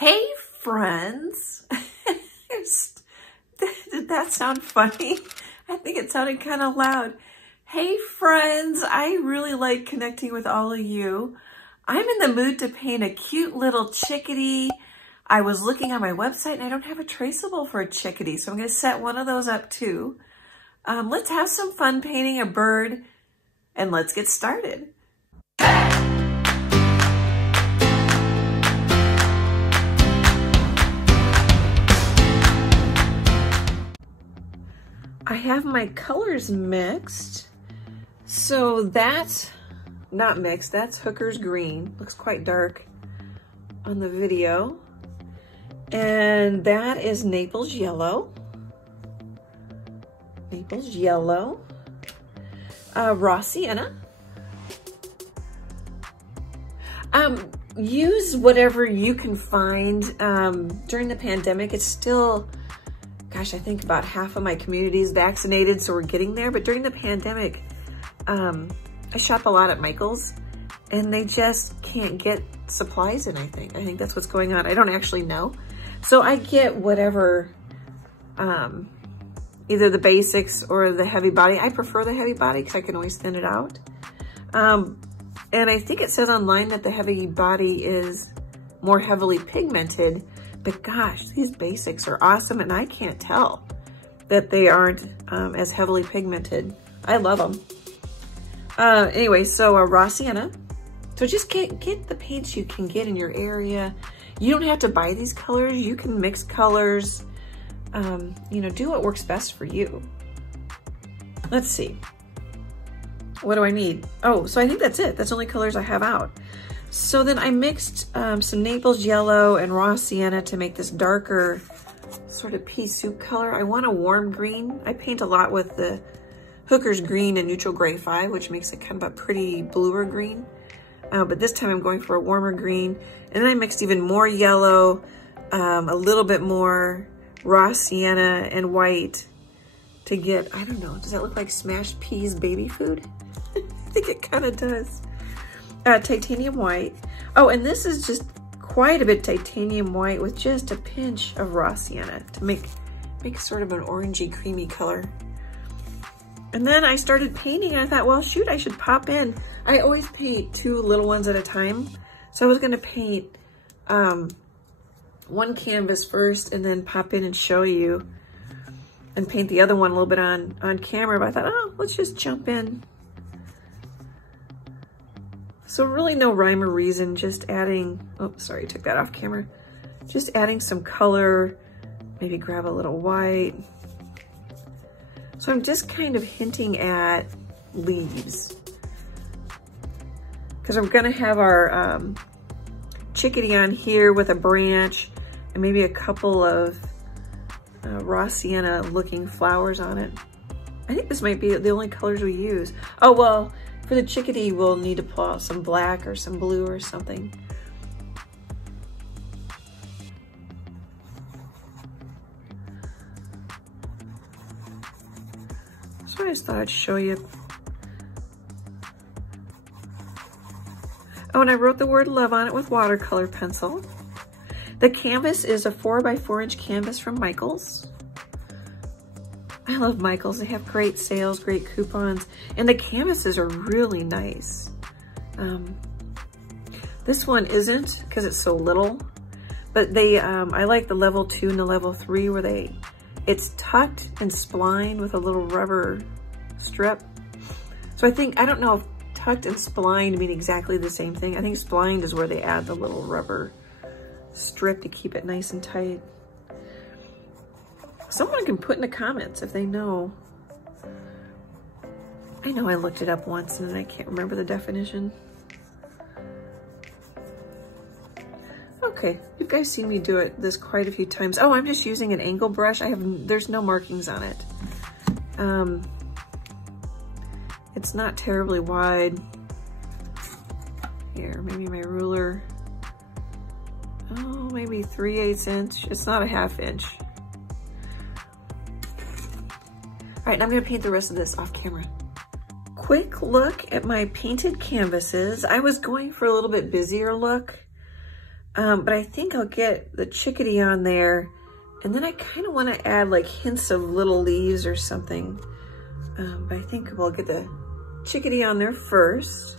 Hey friends, did that sound funny? I think it sounded kind of loud. Hey friends, I really like connecting with all of you. I'm in the mood to paint a cute little chickadee. I was looking on my website and I don't have a traceable for a chickadee, so I'm going to set one of those up too. Let's have some fun painting a bird and let's get started. I have my colors mixed. So that's not mixed, that's Hooker's green. Looks quite dark on the video. And that is Naples yellow. Naples yellow. Raw Sienna. Use whatever you can find. During the pandemic, it's still, gosh, I think about half of my community is vaccinated, so we're getting there. But during the pandemic, I shop a lot at Michael's and they just can't get supplies in, I think that's what's going on. I don't actually know. So I get whatever, either the basics or the heavy body. I prefer the heavy body because I can always thin it out. And I think it says online that the heavy body is more heavily pigmented. But gosh, these basics are awesome, and I can't tell that they aren't as heavily pigmented. I love them. Anyway, so Raw Sienna. So just get the paints you can get in your area. You don't have to buy these colors. You can mix colors. You know, do what works best for you. Let's see. What do I need? Oh, so I think that's it. That's the only colors I have out. So then I mixed some Naples yellow and Raw Sienna to make this darker sort of pea soup color. I want a warm green. I paint a lot with the Hooker's green and neutral gray 5, which makes it kind of a pretty bluer green. But this time I'm going for a warmer green. And then I mixed even more yellow, a little bit more Raw Sienna and white to get, I don't know, does that look like smashed peas baby food? I think it kind of does. Titanium white. Oh, and this is just quite a bit titanium white with just a pinch of Raw Sienna to make sort of an orangey creamy color. And then I started painting and I thought, well, shoot, I should pop in. I always paint 2 little ones at a time. So I was gonna paint one canvas first and then pop in and show you and paint the other one a little bit on camera. But I thought, oh, let's just jump in. So really no rhyme or reason, just adding, oh, sorry, took that off camera. Just adding some color, maybe grab a little white. So I'm just kind of hinting at leaves. Because I'm gonna have our chickadee on here with a branch and maybe a couple of Raw Sienna looking flowers on it. I think this might be the only colors we use. Oh, well, for the chickadee, we'll need to pull out some black or some blue or something. So I just thought I'd show you. Oh, and I wrote the word love on it with watercolor pencil. The canvas is a 4x4 inch canvas from Michael's. I love Michael's. They have great sales, great coupons, and the canvases are really nice. This one isn't because it's so little, but they, I like the level 2 and the level 3 where it's tucked and splined with a little rubber strip. So I don't know if tucked and splined mean exactly the same thing. I think splined is where they add the little rubber strip to keep it nice and tight. Someone can put in the comments if they know. I know I looked it up once and I can't remember the definition. Okay, you guys seen me do this quite a few times. Oh, I'm just using an angle brush. There's no markings on it. It's not terribly wide. Here, maybe my ruler. Oh, maybe 3/8 inch. It's not a 1/2 inch. All right, I'm gonna paint the rest of this off camera. Quick look at my painted canvases. I was going for a little bit busier look. but I think I'll get the Chickadee on there, and then I kind of want to add like hints of little leaves or something. But I think we'll get the Chickadee on there first.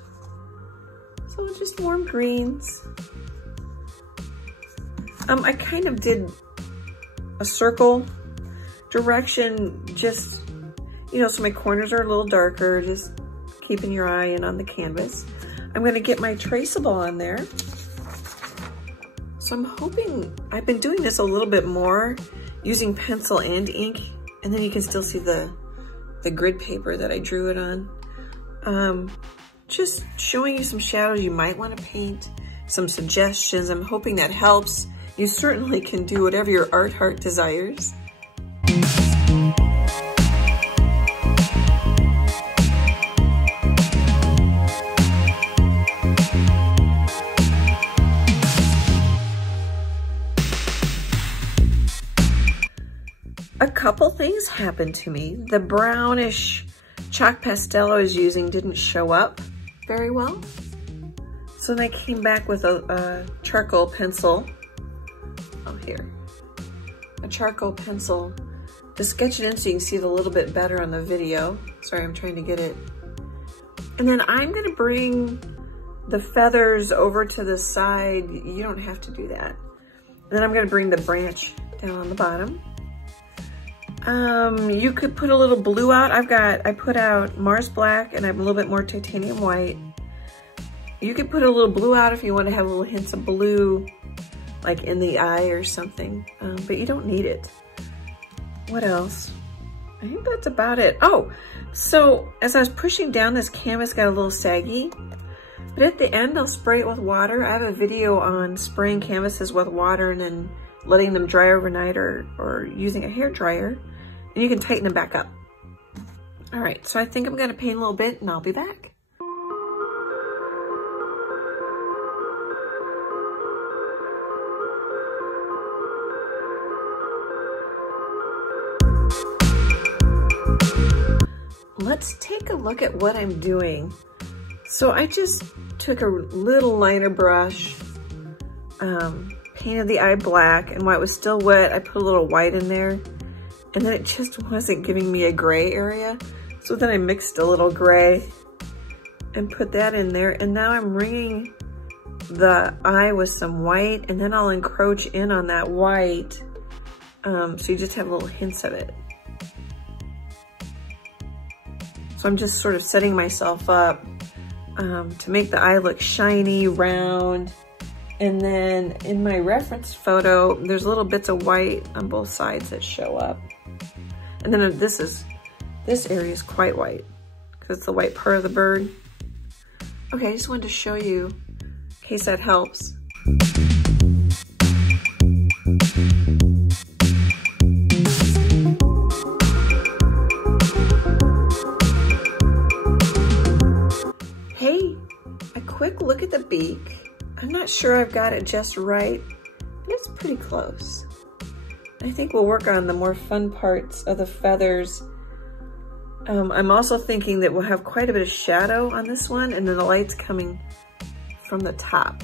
So it's just warm greens. I kind of did a circle direction, just, you know, so my corners are a little darker, just keeping your eye in on the canvas. I'm gonna get my Traceable on there. So I'm hoping, I've been doing this a little bit more, using pencil and ink, and then you can still see the grid paper that I drew it on. Just showing you some shadows you might want to paint, some suggestions. I'm hoping that helps. You certainly can do whatever your art heart desires. A couple things happened to me. The brownish chalk pastel I was using didn't show up very well. So then I came back with a charcoal pencil. Oh, here. A charcoal pencil to sketch it in so you can see it a little bit better on the video. Sorry, I'm trying to get it. And then I'm gonna bring the feathers over to the side. You don't have to do that. And then I'm gonna bring the branch down on the bottom. You could put a little blue out. I put out Mars Black and I have a little bit more titanium white. You could put a little blue out if you want to have little hints of blue, like in the eye or something, but you don't need it. What else? I think that's about it. Oh, so as I was pushing down, this canvas got a little saggy, but at the end I'll spray it with water. I have a video on spraying canvases with water and then letting them dry overnight or using a hair dryer, and you can tighten them back up. All right, so I think I'm gonna paint a little bit and I'll be back. Let's take a look at what I'm doing. So I just took a little liner brush, painted the eye black, and while it was still wet, I put a little white in there, and then it just wasn't giving me a gray area. So then I mixed a little gray and put that in there, and now I'm ringing the eye with some white, and then I'll encroach in on that white, so you just have little hints of it. So I'm just sort of setting myself up to make the eye look shiny, round. And then in my reference photo, there's little bits of white on both sides that show up. And then this area is quite white because it's the white part of the bird. Okay, I just wanted to show you in case that helps. Hey, a quick look at the beak. I'm not sure I've got it just right, but it's pretty close. I think we'll work on the more fun parts of the feathers. I'm also thinking that we'll have quite a bit of shadow on this one, and then the light's coming from the top.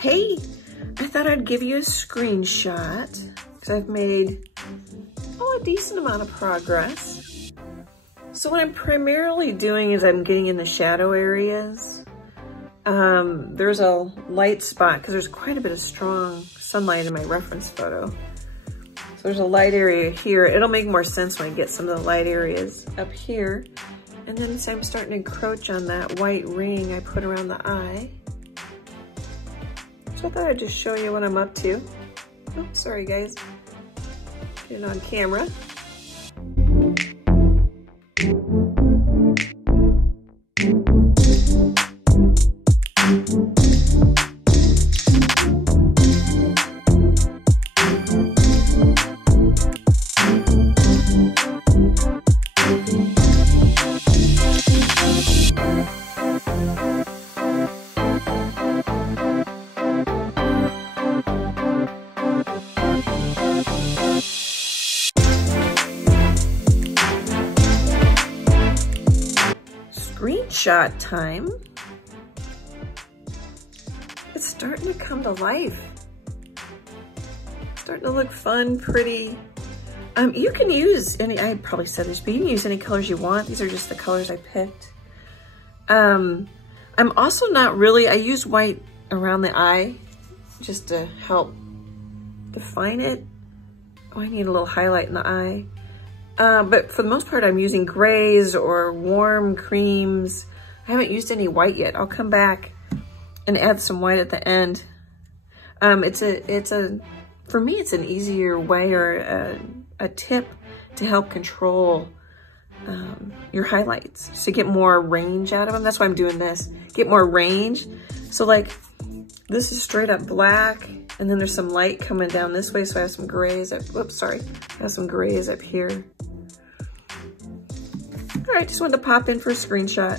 Hey, I thought I'd give you a screenshot because I've made a decent amount of progress. So what I'm primarily doing is I'm getting in the shadow areas. There's a light spot because there's quite a bit of strong sunlight in my reference photo. So there's a light area here. It'll make more sense when I get some of the light areas up here. And then as I'm starting to encroach on that white ring I put around the eye. So I thought I'd just show you what I'm up to. Oh, sorry guys. Get it on camera. Screenshot time. It's starting to come to life. It's starting to look fun, pretty. You can use any, I probably said this, but you can use any colors you want. These are just the colors I picked. I'm also not really, I use white around the eye just to help define it. Oh, I need a little highlight in the eye. But for the most part, I'm using grays or warm creams. I haven't used any white yet. I'll come back and add some white at the end. For me, it's an easier way or a tip to help control your highlights. So get more range out of them. That's why I'm doing this. Get more range. So like, this is straight up black, and then there's some light coming down this way. So I have some grays up, whoops, sorry. I have some grays up here. All right, just wanted to pop in for a screenshot.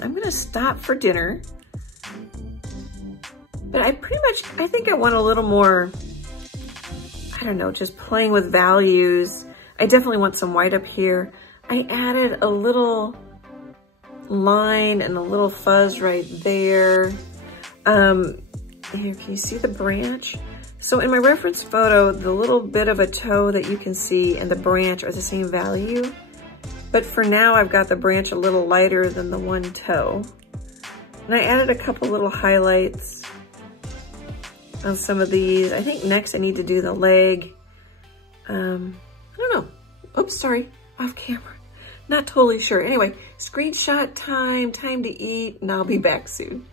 I'm gonna stop for dinner, but I think I want a little more, I don't know, just playing with values. I definitely want some white up here. I added a little line and a little fuzz right there. Here, can you see the branch? So in my reference photo, the little bit of a toe that you can see and the branch are the same value. But for now, I've got the branch a little lighter than the one toe. And I added a couple little highlights on some of these. I think next I need to do the leg. I don't know. Oops, sorry, off camera. Not totally sure. Anyway, screenshot time, time to eat, and I'll be back soon.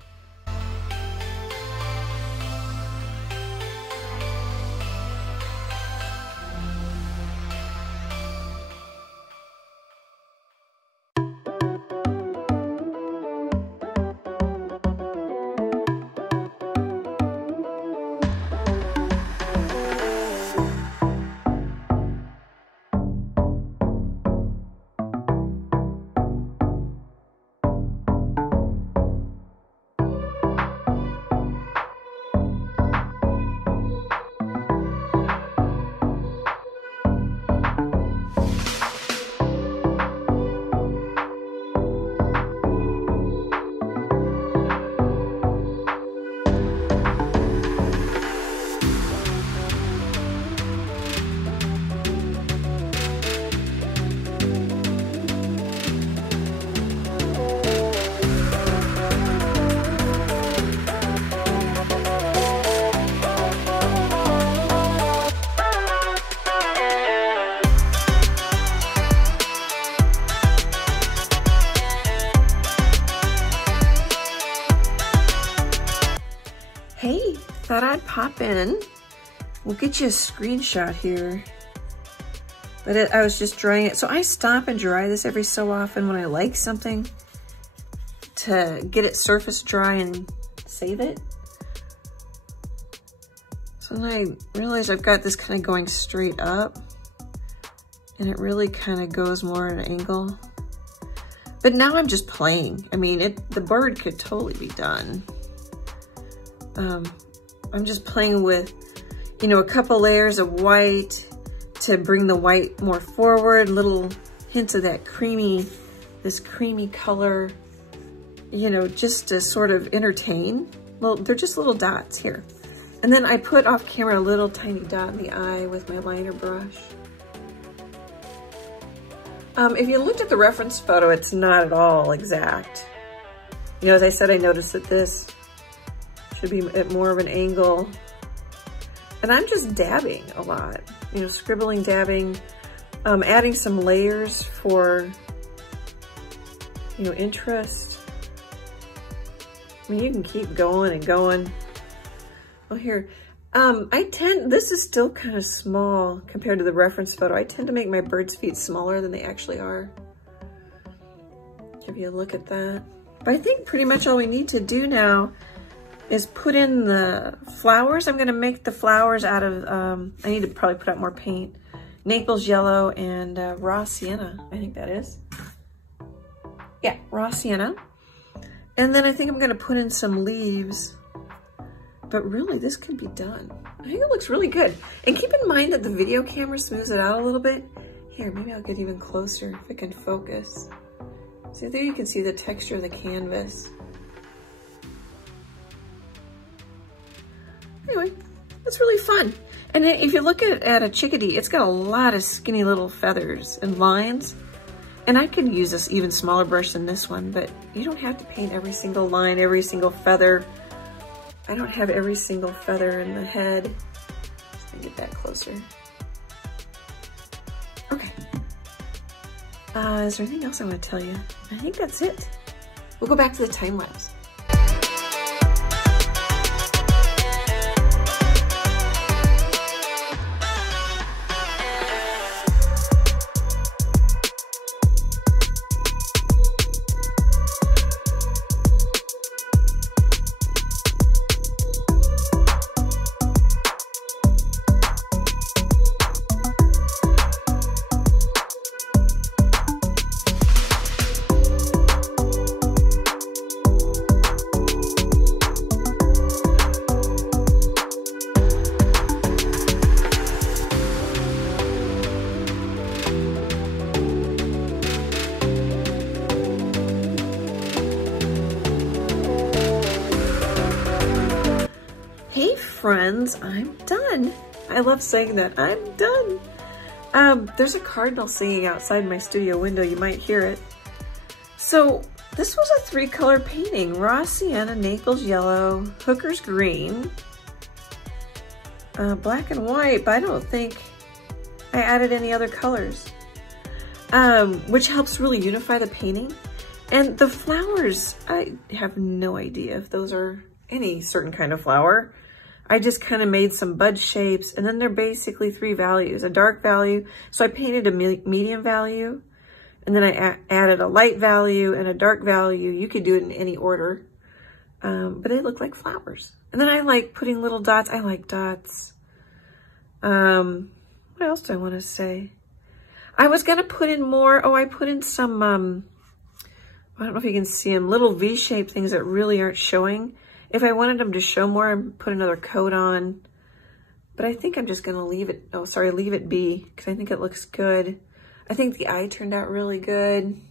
Thought I'd pop in. We'll get you a screenshot here. But I was just drying it. So I stop and dry this every so often when I like something to get it surface dry and save it. So then I realized I've got this kind of going straight up. And it really kind of goes more at an angle. But now I'm just playing. I mean, the bird could totally be done. I'm just playing with, you know, a couple layers of white to bring the white more forward, little hints of that creamy, this creamy color, you know, just to sort of entertain. Well, they're just little dots here. And then I put off camera a little tiny dot in the eye with my liner brush. If you looked at the reference photo, it's not at all exact. You know, as I said, I noticed that this should be at more of an angle. And I'm just dabbing a lot, you know, scribbling, dabbing, adding some layers for, you know, interest. I mean, you can keep going and going. Oh, here. This is still kind of small compared to the reference photo. I tend to make my bird's feet smaller than they actually are. Give you a look at that. But I think pretty much all we need to do now is put in the flowers. I'm gonna make the flowers out of, I need to probably put out more paint. Naples yellow and Raw Sienna, I think that is. Yeah, Raw Sienna. And then I think I'm gonna put in some leaves. But really, this could be done. I think it looks really good. And keep in mind that the video camera smooths it out a little bit. Here, maybe I'll get even closer if it can focus. See, there you can see the texture of the canvas. Anyway, it's really fun. And then if you look at a chickadee, it's got a lot of skinny little feathers and lines. And I could use this even smaller brush than this one, but you don't have to paint every single line, every single feather. I don't have every single feather in the head. Just gonna get that closer. Okay. Is there anything else I want to tell you? I think that's it. We'll go back to the time lapse. Friends, I'm done. I love saying that. I'm done. There's a cardinal singing outside my studio window. You might hear it. So this was a 3-color painting. Raw Sienna, Naples yellow, Hooker's green, black and white, but I don't think I added any other colors, which helps really unify the painting. And the flowers, I have no idea if those are any certain kind of flower. I just kind of made some bud shapes, and then they're basically 3 values, a dark value. So I painted a medium value, and then I added a light value and a dark value. You could do it in any order, but they look like flowers. And then I like putting little dots. I like dots. What else do I want to say? I was going to put in more. Oh, I put in some, I don't know if you can see them, little V-shaped things that really aren't showing. If I wanted them to show more, I'd put another coat on. But I think I'm just gonna leave it, leave it be, because I think it looks good. I think the eye turned out really good.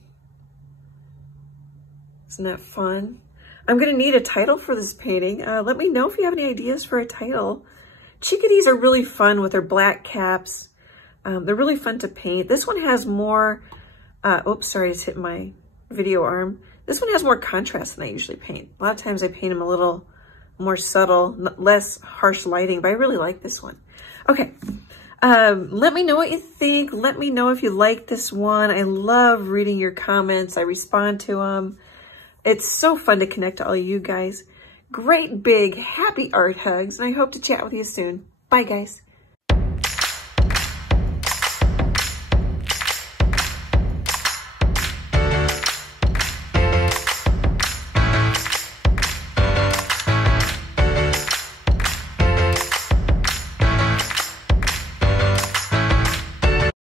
Isn't that fun? I'm gonna need a title for this painting. Let me know if you have any ideas for a title. Chickadees are really fun with their black caps. They're really fun to paint. This one has more, oops, sorry, it's hit my video arm. This one has more contrast than I usually paint. A lot of times I paint them a little more subtle, less harsh lighting, but I really like this one. Okay, let me know what you think. Let me know if you like this one. I love reading your comments. I respond to them. It's so fun to connect to all you guys. Great big happy art hugs, and I hope to chat with you soon. Bye guys.